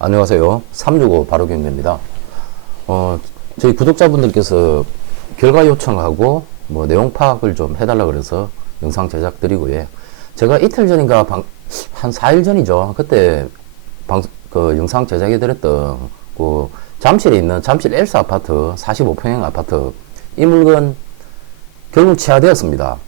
안녕하세요. 365 바로경제입니다. 저희 구독자분들께서 결과 요청하고 내용 파악을 좀 해달라 그래서 영상 제작 드리고요. 제가 이틀 전인가 한 4일 전이죠. 그때 영상 제작해 드렸던 잠실에 있는 잠실 엘스 아파트 45평형 아파트 이 물건 결국 취하되었습니다.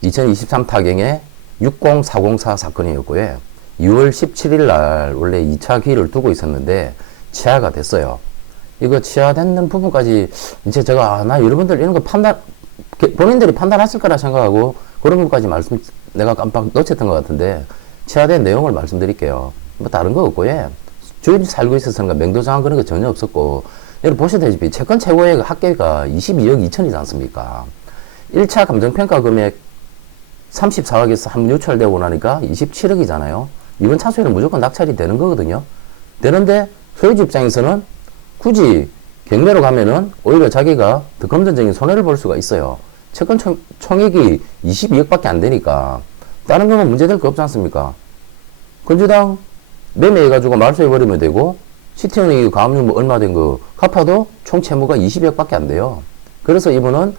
2023 타경에 60404 사건이었고요. 6월 17일 날 원래 2차 기일을 두고 있었는데 취하가 됐어요. 이거 취하되는 부분까지 이제 제가 나 여러분들 이런 거 본인들이 판단하실 거라 생각하고 그런 부분까지 내가 깜빡 놓쳤던 것 같은데 취하된 내용을 말씀드릴게요. 다른 거 없고요. 주인이 살고 있었으니까 맹도장한 그런 거 전혀 없었고, 여러분 보시다시피 채권 최고액 합계가 22억 2천이지 않습니까? 1차 감정평가 금액 34억에서 한 유찰되고 나니까 27억이잖아요. 이번 차수에는 무조건 낙찰이 되는 거거든요. 되는데 소유주 입장에서는 굳이 경매로 가면은 오히려 자기가 더 금전적인 손해를 볼 수가 있어요. 채권 총액이 22억밖에 안 되니까 다른 거면 문제될 거 없지 않습니까? 건주당 매매해가지고 말소해버리면 되고, 시티은행이 가압류 얼마 된 거 갚아도 총 채무가 20억밖에 안 돼요. 그래서 이분은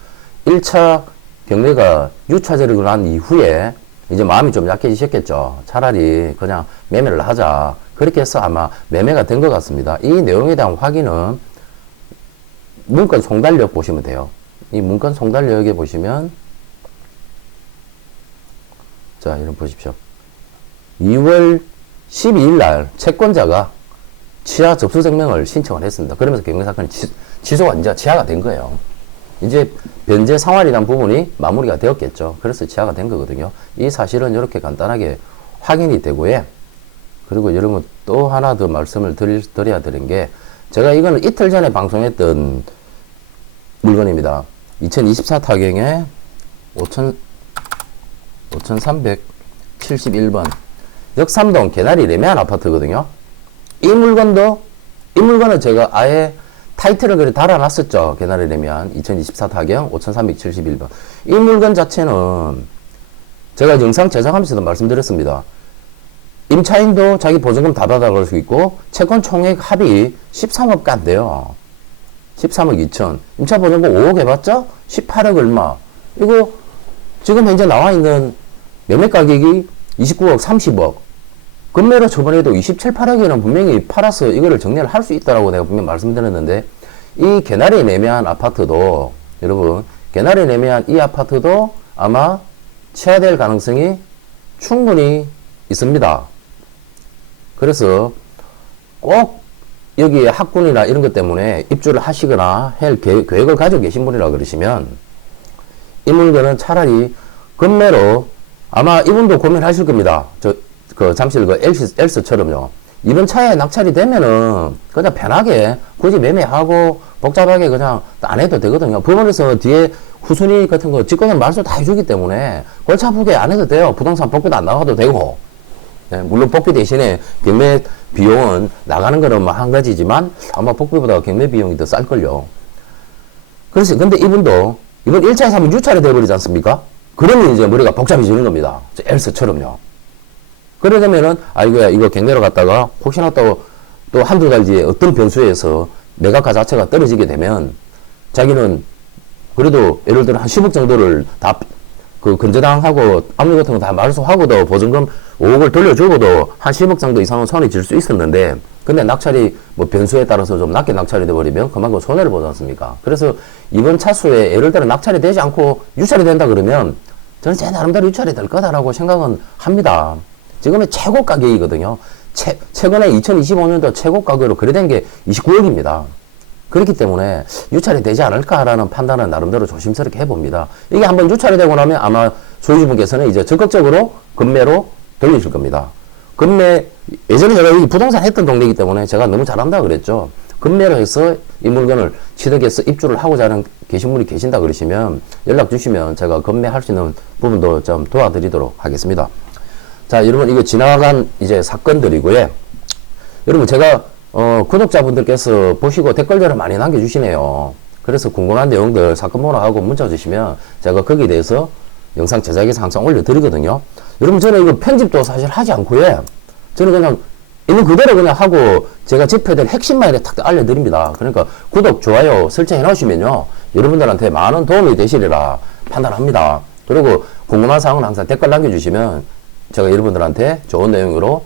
1차 경매가 유차제를 난 이후에 이제 마음이 좀 약해지셨겠죠. 차라리 그냥 매매를 하자. 그렇게 해서 아마 매매가 된 것 같습니다. 이 내용에 대한 확인은 문건 송달력 보시면 돼요. 이 문건 송달력에 보시면, 자, 이런 보십시오. 2월 12일 날 채권자가 취하 접수 증명을 신청을 했습니다. 그러면서 경매사건이 취소가 이제 취하가 된 거예요. 이제 변제 상환이라는 부분이 마무리가 되었겠죠. 그래서 취하가 된 거거든요. 이 사실은 이렇게 간단하게 확인이 되고요. 그리고 여러분 또 하나 더 말씀을 드려야 되는 게, 제가 이거는 이틀 전에 방송했던 물건입니다. 2024 타경에 5371번 역삼동 개나리 레미안 아파트거든요. 이 물건은 제가 아예 타이틀을 그래 달아놨었죠. 개나리 레미안 2024 타경 5371번. 이 물건 자체는 제가 영상 제작하면서도 말씀드렸습니다. 임차인도 자기 보증금 다 받아갈 수 있고, 채권 총액 합이 13억밖에 안 돼요. 13억 2천. 임차 보증금 5억 해봤자 18억 얼마. 이거 지금 현재 나와 있는 매매 가격이 29억 30억. 금매로 저번에도 27, 8억에는 분명히 팔아서 이거를 정리를 할 수 있다라고 내가 분명히 말씀드렸는데, 이 개나리 레미안 아파트도, 여러분, 개나리 레미안 이 아파트도 아마 취하될 가능성이 충분히 있습니다. 그래서 꼭 여기 학군이나 이런 것 때문에 입주를 하시거나 할 계획을 가지고 계신 분이라 그러시면, 이 물건은 차라리 금매로, 아마 이분도 고민하실 겁니다. 잠실 엘스처럼요. 이번 차에 낙찰이 되면은 그냥 편하게 굳이 매매하고 복잡하게 그냥 안 해도 되거든요. 법원에서 뒤에 후순위 같은 거 직권은 말소 다 해주기 때문에 골치 아프게 안 해도 돼요. 부동산 복비도 안 나가도 되고. 네, 물론 복비 대신에 경매 비용은 나가는 거는 뭐 한 가지지만 아마 복비보다 경매 비용이 더 쌀걸요. 그래서 근데 이번 1차에서 한번 유찰이 돼버리지 않습니까? 그러면 이제 머리가 복잡해지는 겁니다. 엘스처럼요. 그러려면은, 아이고야, 이거 경매로 갔다가 혹시나 또 한두 달 뒤에 어떤 변수에서 매각가 자체가 떨어지게 되면, 자기는 그래도 예를 들어 한 10억 정도를 다 건저당하고 압류 같은 거 다 말소하고도 보증금 5억을 돌려주고도 한 10억 정도 이상은 손에 쥘 수 있었는데, 근데 낙찰이 변수에 따라서 좀 낮게 낙찰이 돼버리면 그만큼 손해를 보지 않습니까? 그래서 이번 차수에 예를 들어 낙찰이 되지 않고 유찰이 된다 그러면 저는 제 나름대로 유찰이 될 거다라고 생각은 합니다. 지금의 최고 가격이거든요. 최근에 2025년도 최고 가격으로 거래된 게 29억입니다. 그렇기 때문에 유찰이 되지 않을까라는 판단은 나름대로 조심스럽게 해봅니다. 이게 한번 유찰이 되고 나면 아마 소유주분께서는 이제 적극적으로 금매로 돌리실 겁니다. 예전에 제가 여기 부동산 했던 동네이기 때문에 제가 너무 잘한다 그랬죠. 금매로 해서 이 물건을 취득해서 입주를 하고자 계신 분이 계신다 그러시면 연락 주시면 제가 금매할 수 있는 부분도 좀 도와드리도록 하겠습니다. 자, 여러분, 이거 지나간 이제 사건들이고요. 여러분, 제가, 구독자분들께서 보시고 댓글들을 많이 남겨주시네요. 그래서 궁금한 내용들 사건 번호하고 문자 주시면 제가 거기에 대해서 영상 제작해서 항상 올려드리거든요. 여러분, 저는 이거 편집도 사실 하지 않고요. 저는 그냥 있는 그대로 그냥 하고 제가 짚어드린 핵심만 이렇게 탁 알려드립니다. 그러니까 구독, 좋아요 설정해 놓으시면요. 여러분들한테 많은 도움이 되시리라 판단합니다. 그리고 궁금한 사항은 항상 댓글 남겨주시면 제가 여러분들한테 좋은 내용으로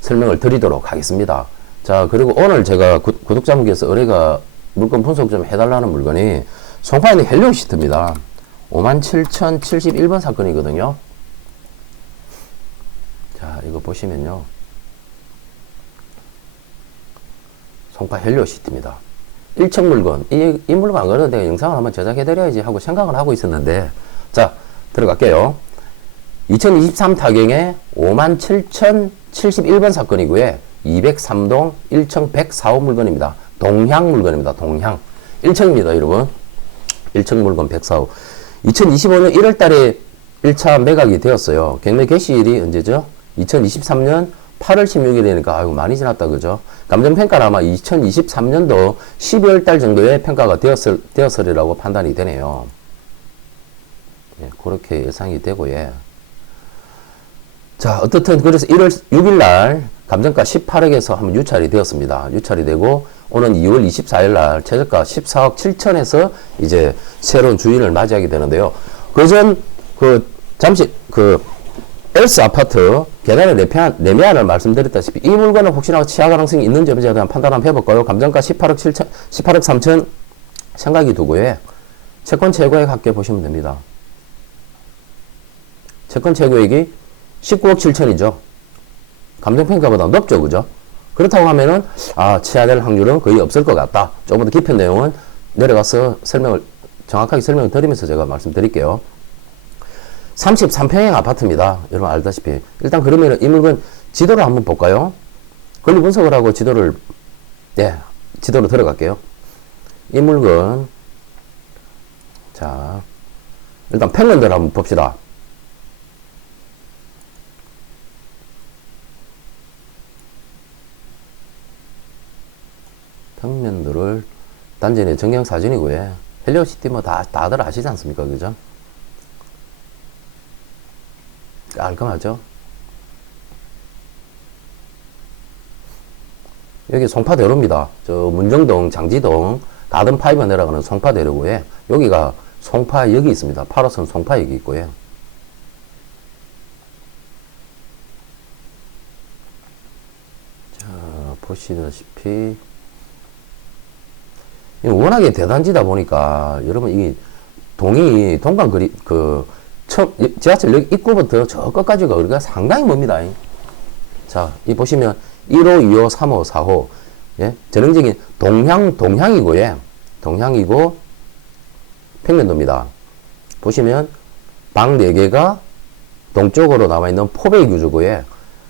설명을 드리도록 하겠습니다. 자, 그리고 오늘 제가 구독자분께서 의뢰가 물건 분석 좀 해달라는 물건이 송파에 있는 헬리오 시트입니다. 57,071번 사건이거든요. 자, 이거 보시면요. 송파 헬리오 시트입니다. 1층 물건. 이 물건 안 그래도 내가 영상을 한번 제작해드려야지 하고 생각을 하고 있었는데, 자, 들어갈게요. 2023 타경에 57,071번 사건이고요. 203동 1층 104호 물건입니다. 동향 물건입니다. 동향. 1층입니다, 여러분. 1층 물건 104호. 2025년 1월 달에 1차 매각이 되었어요. 경매 개시일이 언제죠? 2023년 8월 16일이니까 아이고 많이 지났다 그죠? 감정평가는 아마 2023년도 12월 달 정도에 평가가 되었으리라고 판단이 되네요. 예, 그렇게 예상이 되고요. 자, 어떻든 그래서 1월 6일 날 감정가 18억에서 한번 유찰이 되었습니다. 유찰이 되고 오는 2월 24일 날 최저가 14억 7천에서 이제 새로운 주인을 맞이하게 되는데요. 그전 잠시 엘스 아파트 계단의 레미안을 말씀드렸다시피 이 물건은 혹시나 취하 가능성이 있는지 없는지에 대한 판단 한번 해볼까요? 감정가 18억 3천 생각이 두고요. 채권 최고액 합계 보시면 됩니다. 채권 최고액이 19억 7천이죠. 감정평가보다 높죠, 그죠? 그렇다고 하면은, 취하될 확률은 거의 없을 것 같다. 조금 더 깊은 내용은 내려가서 정확하게 설명을 드리면서 제가 말씀드릴게요. 33평형 아파트입니다. 여러분 알다시피. 일단 그러면 이 물건 지도를 한번 볼까요? 권리 분석을 하고 지도로 들어갈게요. 이 물건, 자, 일단 평면들 한번 봅시다. 평면도를 단지 내 정경 사진이고요. 헬리오시티 뭐 다들 아시지 않습니까? 그죠? 깔끔하죠? 여기 송파대로입니다. 저 문정동, 장지동, 가든파이브 내려가는 송파대로고요. 여기가 송파역이 있습니다. 8호선 송파역이 있고요. 자, 보시다시피 워낙에 대단지다 보니까 여러분 이게 동강거리 지하철역 입구부터 저 끝까지가 거리가 상당히 멉니다. 자, 이 보시면 1호, 2호, 3호, 4호 예? 전형적인 동향이고요. 동향이고 평면도입니다. 보시면 방 4개가 동쪽으로 남아있는 포베이 구조고요.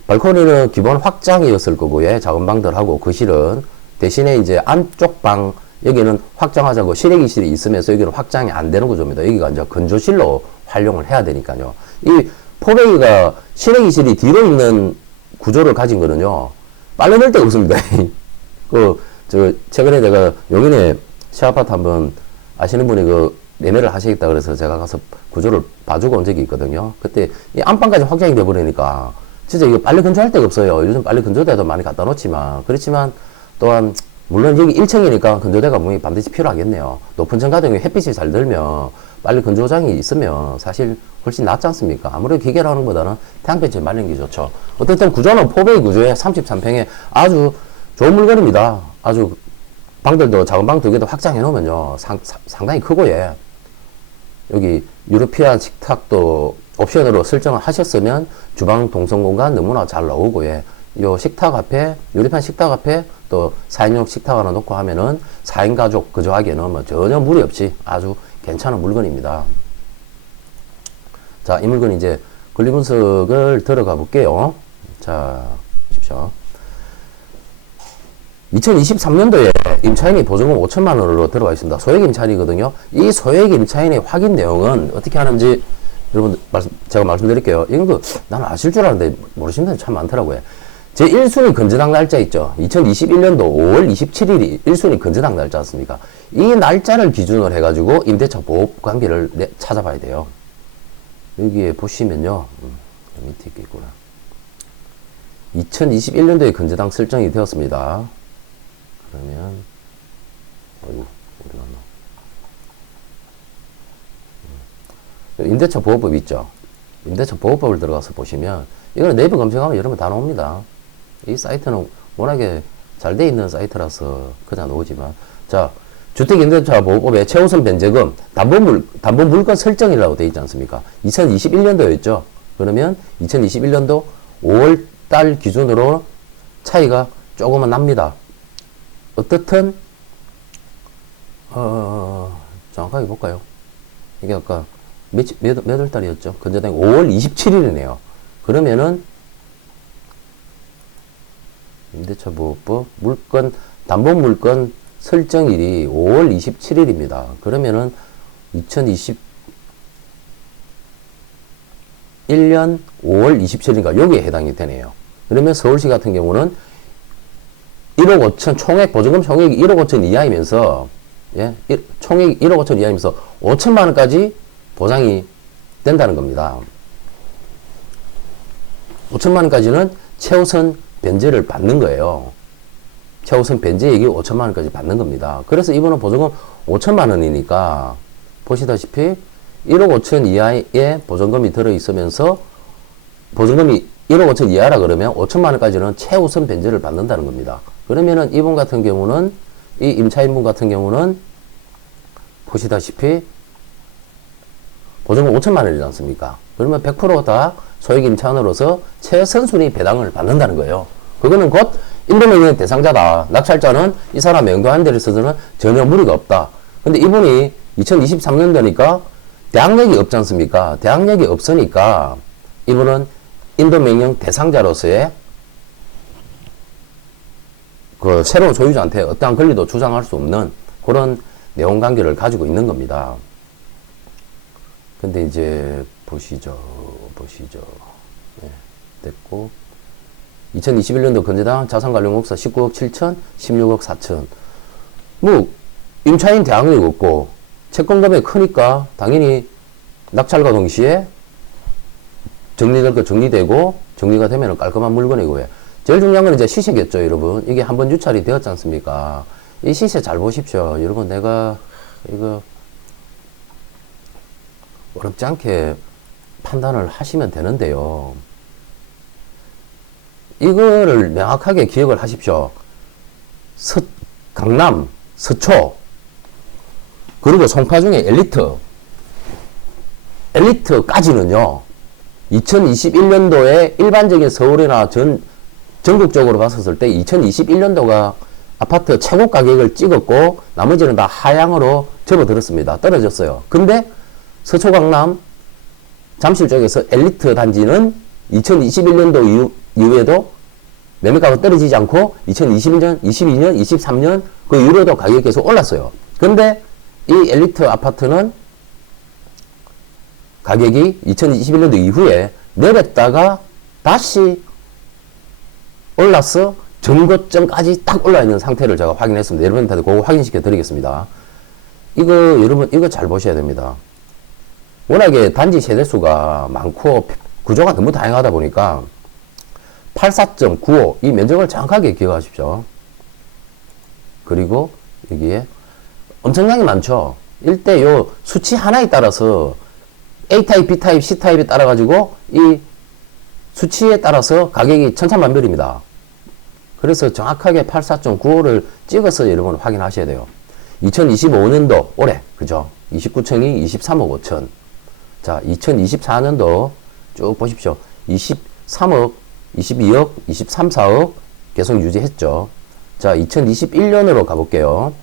발코니는 기본 확장이었을 거고요. 작은 방들하고 거실은 대신에 이제 안쪽 방 여기는 확장하자고 실외기실이 있으면서 여기는 확장이 안 되는 구조입니다. 여기가 이제 건조실로 활용을 해야 되니까요. 이 포베이가 실외기실이 뒤로 있는 구조를 가진 거는요, 빨래 넣을 데가 없습니다. 최근에 제가 용인에 시아파트 한번 아시는 분이 매매를 하시겠다 그래서 제가 가서 구조를 봐주고 온 적이 있거든요. 그때 이 안방까지 확장이 돼버리니까 진짜 이거 빨래 건조할 데가 없어요. 요즘 빨래 건조대도 많이 갖다 놓지만, 그렇지만 또한 물론 여기 1층이니까 건조대가 반드시 필요하겠네요. 높은 층 같은 경우에 햇빛이 잘 들면 빨리 건조장이 있으면 사실 훨씬 낫지 않습니까? 아무래도 기계로 하는 것보다는 태양빛을 말리는 게 좋죠. 어쨌든 구조는 포베이 구조에 33평에 아주 좋은 물건입니다. 아주 방들도 작은 방 2개도 확장해 놓으면요 상당히 크고요. 여기 유러피안 식탁도 옵션으로 설정을 하셨으면 주방 동선 공간 너무나 잘 나오고요. 요 식탁 앞에, 유리판 식탁 앞에 또 4인용 식탁 하나 놓고 하면은 4인 가족 거주하기에는 뭐 전혀 무리 없이 아주 괜찮은 물건입니다. 자, 이 물건 이제 권리 분석을 들어가 볼게요. 자, 보십시오. 2023년도에 임차인이 보증금 5천만 원으로 들어가 있습니다. 소액 임차인이거든요. 이 소액 임차인의 확인 내용은 어떻게 하는지 여러분 제가 말씀드릴게요. 이건 나는 아실 줄 알았는데 모르시는 분들 참 많더라고요. 제 1순위 건저당 날짜 있죠. 2021년도 5월 27일이 1순위 건저당 날짜 였습니까? 이 날짜를 기준으로 해가지고 임대차 보호 관계를 찾아봐야 돼요. 여기에 보시면요. 밑에 있겠구나. 2021년도에 건재당 설정이 되었습니다. 그러면 어이구 어디 갔나? 임대차 보호법 있죠. 임대차 보호법을 들어가서 보시면 이거는 네이버 검색하면 여러분 다 나옵니다. 이 사이트는 워낙에 잘 돼 있는 사이트라서 그냥 나오지만, 자, 주택임대차 보호법에 최우선 변제금 담보 물건 설정이라고 되어 있지 않습니까? 2021년도였죠. 그러면 2021년도 5월 달 기준으로 차이가 조금은 납니다. 어떻든 정확하게 볼까요? 이게 아까 몇 월 달이었죠? 건재당 5월 27일이네요. 그러면은 임대차 보호법 담보 물건 설정일이 5월 27일입니다. 그러면은 2021년 5월 27일인가 여기에 해당이 되네요. 그러면 서울시 같은 경우는 1억 5천 보조금 총액이 1억 5천 이하이면서, 예, 총액이 1억 5천 이하이면서 5천만 원까지 보장이 된다는 겁니다. 5천만 원까지는 최우선 변제를 받는 거예요. 최우선 변제액이 5천만 원까지 받는 겁니다. 그래서 이번은 보조금 5천만 원이니까 보시다시피 1억 5천 이하의 보조금이 들어있으면서, 보조금이 1억 5천 이하라 그러면 5천만 원까지는 최우선 변제를 받는다는 겁니다. 그러면은 이분 같은 경우는, 이 임차인분 같은 경우는 보시다시피 보조금 5천만 원이지 않습니까? 그러면 100% 다 소액 임차인으로서 최선순위 배당을 받는다는 거예요. 그거는 곧 임대명령 대상자다. 낙찰자는 이 사람 명도하는 데를 있어서는 전혀 무리가 없다. 근데 이분이 2023년도니까 대항력이 없지 않습니까? 대항력이 없으니까 이분은 임대명령 대상자로서의 그 새로운 소유자한테 어떠한 권리도 주장할 수 없는 그런 내용 관계를 가지고 있는 겁니다. 근데 이제 보시죠. 네, 됐고 2021년도 건재당 자산관리공사 19억 7천, 16억 4천. 뭐 임차인 대항력이 없고 채권금액이 크니까 당연히 낙찰과 동시에 정리될 거 정리되고, 정리가 되면 깔끔한 물건이고요. 제일 중요한 건 이제 시세겠죠, 여러분. 이게 한번 유찰이 되었지 않습니까? 이 시세 잘 보십시오. 여러분, 내가 이거 어렵지 않게 판단을 하시면 되는데요. 이거를 명확하게 기억을 하십시오. 강남, 서초, 그리고 송파 중에 엘리트까지는요, 2021년도에 일반적인 서울이나 전국적으로 봤었을 때 2021년도가 아파트 최고 가격을 찍었고 나머지는 다 하향으로 접어들었습니다. 떨어졌어요. 근데 서초 강남 잠실 쪽에서 엘리트 단지는 2021년도 이후에도 매매가가 떨어지지 않고 2021년, 22년, 23년 그 이후로도 가격이 계속 올랐어요. 근데 이 엘리트 아파트는 가격이 2021년도 이후에 내렸다가 다시 올라서 전고점까지 딱 올라 있는 상태를 제가 확인했습니다. 여러분한테 그거 확인시켜 드리겠습니다. 여러분, 이거 잘 보셔야 됩니다. 워낙에 단지 세대수가 많고 구조가 너무 다양하다 보니까 84.95 이 면적을 정확하게 기억하십시오. 그리고 여기에 엄청나게 많죠. 일대 요 수치 하나에 따라서 A타입, B타입, C타입에 따라 가지고 이 수치에 따라서 가격이 천차만별입니다. 그래서 정확하게 84.95를 찍어서 여러분 확인하셔야 돼요. 2025년도 올해 그죠? 29층이 23억 5천. 자, 2024년도 쭉 보십시오. 23억, 22억, 23, 4억 계속 유지했죠. 자, 2021년으로 가볼게요.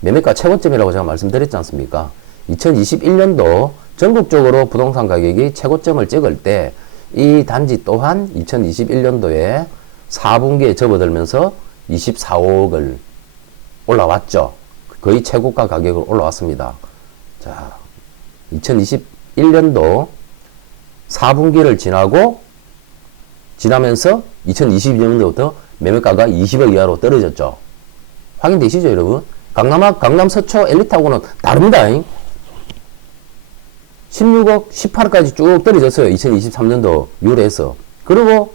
매매가 최고점이라고 제가 말씀드렸지 않습니까? 2021년도 전국적으로 부동산 가격이 최고점을 찍을 때 이 단지 또한 2021년도에 4분기에 접어들면서 24억을 올라왔죠. 거의 최고가 가격으로 올라왔습니다. 자, 2021년도 4분기를 지나면서 2022년도부터 매매가가 20억 이하로 떨어졌죠. 확인되시죠, 여러분? 강남 서초 엘리트하고는 다릅니다. 16억, 18억까지 쭉 떨어졌어요. 2023년도 6월에서. 그리고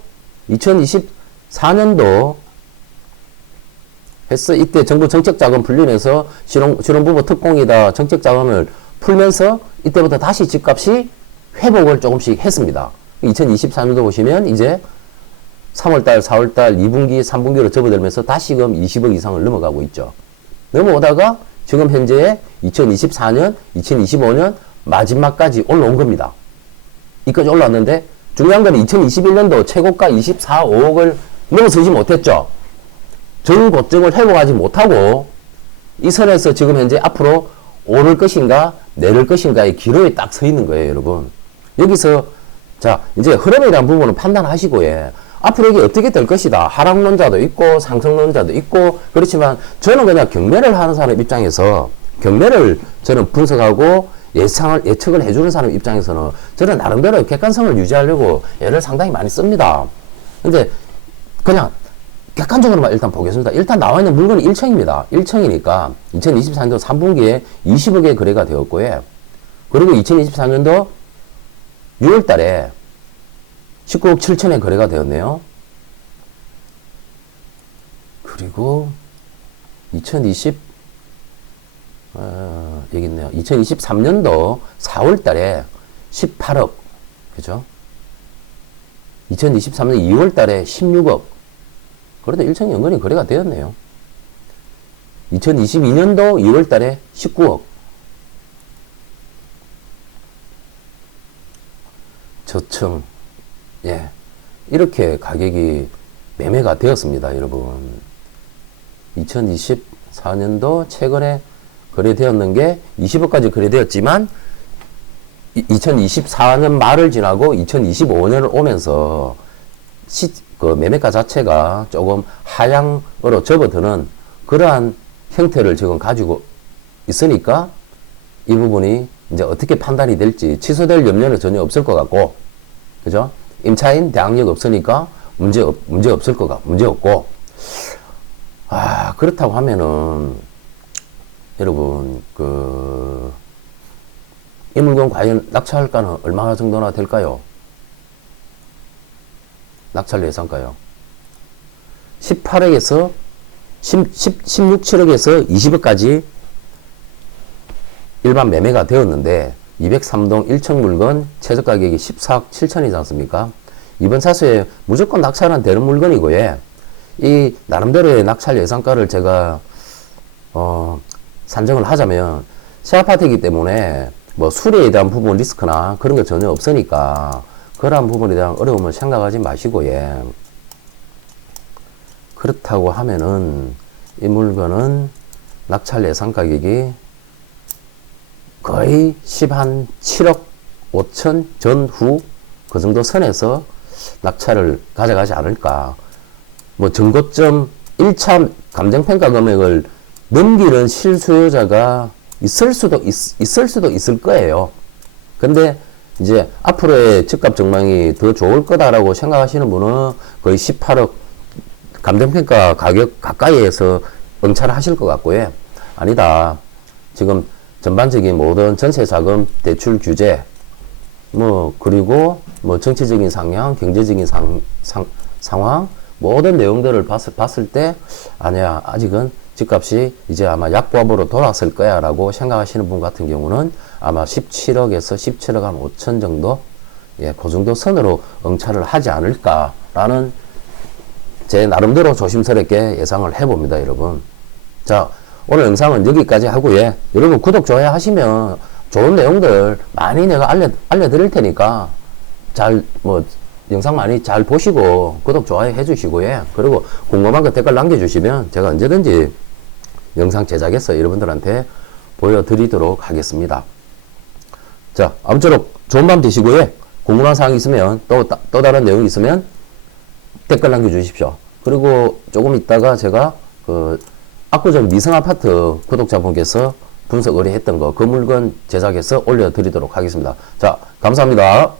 2024년도 했어. 이때 정부 정책자금 분리해서 신혼부부 특공이다 정책자금을 풀면서 이때부터 다시 집값이 회복을 조금씩 했습니다. 2024년도 보시면 이제 3월달, 4월달, 2분기, 3분기로 접어들면서 다시금 20억 이상을 넘어가고 있죠. 넘어오다가 지금 현재 2024년, 2025년 마지막까지 올라온 겁니다. 이까지 올라왔는데 중요한 건 2021년도 최고가 24, 5억을 넘어서지 못했죠. 전 고점을 회복하지 못하고 이 선에서 지금 현재 앞으로 오를 것인가 내릴 것인가의 기로에 딱 서 있는 거예요, 여러분. 여기서 자 이제 흐름에 대한 부분은 판단하시고 앞으로 이게 어떻게 될 것이다. 하락론자도 있고 상승론자도 있고 그렇지만 저는 그냥 경매를 하는 사람 입장에서 경매를 저는 분석하고 예측을 해주는 사람 입장에서는 저는 나름대로 객관성을 유지하려고 애를 상당히 많이 씁니다. 근데 그냥 객관적으로만 일단 보겠습니다. 일단 나와 있는 물건이 1층입니다. 1층이니까 2024년도 3분기에 20억의 거래가 되었고요. 그리고 2024년도 6월 달에 19억 7천에 거래가 되었네요. 그리고 여기 있네요. 2023년도 4월 달에 18억. 그죠? 2023년 2월 달에 16억. 그래도 1층이 은근히 거래가 되었네요. 2022년도 2월 달에 19억. 저층. 예. 이렇게 가격이 매매가 되었습니다, 여러분. 2024년도 최근에 거래되었는 게 20억까지 거래되었지만 2024년 말을 지나고 2025년을 오면서 그 매매가 자체가 조금 하향으로 접어드는 그러한 형태를 지금 가지고 있으니까 이 부분이 이제 어떻게 판단이 될지 취소될 염려는 전혀 없을 것 같고, 그죠? 임차인 대항력 없으니까 문제 없을 거가 문제 없고, 그렇다고 하면은 여러분 이 물건 과연 낙찰가는 얼마나 정도나 될까요? 낙찰 예상가요. 18억에서 16, 7억에서 20억까지 일반 매매가 되었는데 203동 1층 물건 최저 가격이 14억 7천이지 않습니까? 이번 차수에 무조건 낙찰은 되는 물건이고요. 이 나름대로의 낙찰 예상가를 제가 산정을 하자면 쉐어아파트이기 때문에 뭐 수리에 대한 부분 리스크나 그런 게 전혀 없으니까 그러한 부분에 대한 어려움을 생각하지 마시고 그렇다고 하면은 이 물건은 낙찰 예상 가격이 거의 7억 5천 전후 그 정도 선에서 낙찰을 가져가지 않을까. 뭐 정고점 1차 감정평가 금액을 넘기는 실수요자가 있을 수도 있을 거예요. 근데 이제 앞으로의 집값 전망이 더 좋을 거다라고 생각하시는 분은 거의 18억 감정평가 가격 가까이에서 응찰을 하실 것 같고요. 아니다. 지금 전반적인 모든 전세자금 대출 규제, 그리고 정치적인 상황, 경제적인 상황, 모든 내용들을 봤을 때, 아니야, 아직은 집값이 이제 아마 약보합으로 돌아설 거야 라고 생각하시는 분 같은 경우는 아마 17억에서 17억 한 5천 정도, 그 정도 선으로 응찰을 하지 않을까라는 제 나름대로 조심스럽게 예상을 해봅니다, 여러분. 자, 오늘 영상은 여기까지 하고요. 여러분 구독, 좋아요 하시면 좋은 내용들 많이 내가 알려드릴 테니까 영상 많이 잘 보시고 구독, 좋아요 해주시고요. 그리고 궁금한 거 댓글 남겨주시면 제가 언제든지 영상 제작해서 여러분들한테 보여드리도록 하겠습니다. 자, 아무쪼록 좋은 밤 되시고요. 궁금한 사항 있으면 또 다른 내용 있으면 댓글 남겨주십시오. 그리고 조금 있다가 제가 압구정 미성아파트 구독자분께서 분석 의뢰했던 그 물건 제작해서 올려드리도록 하겠습니다. 자, 감사합니다.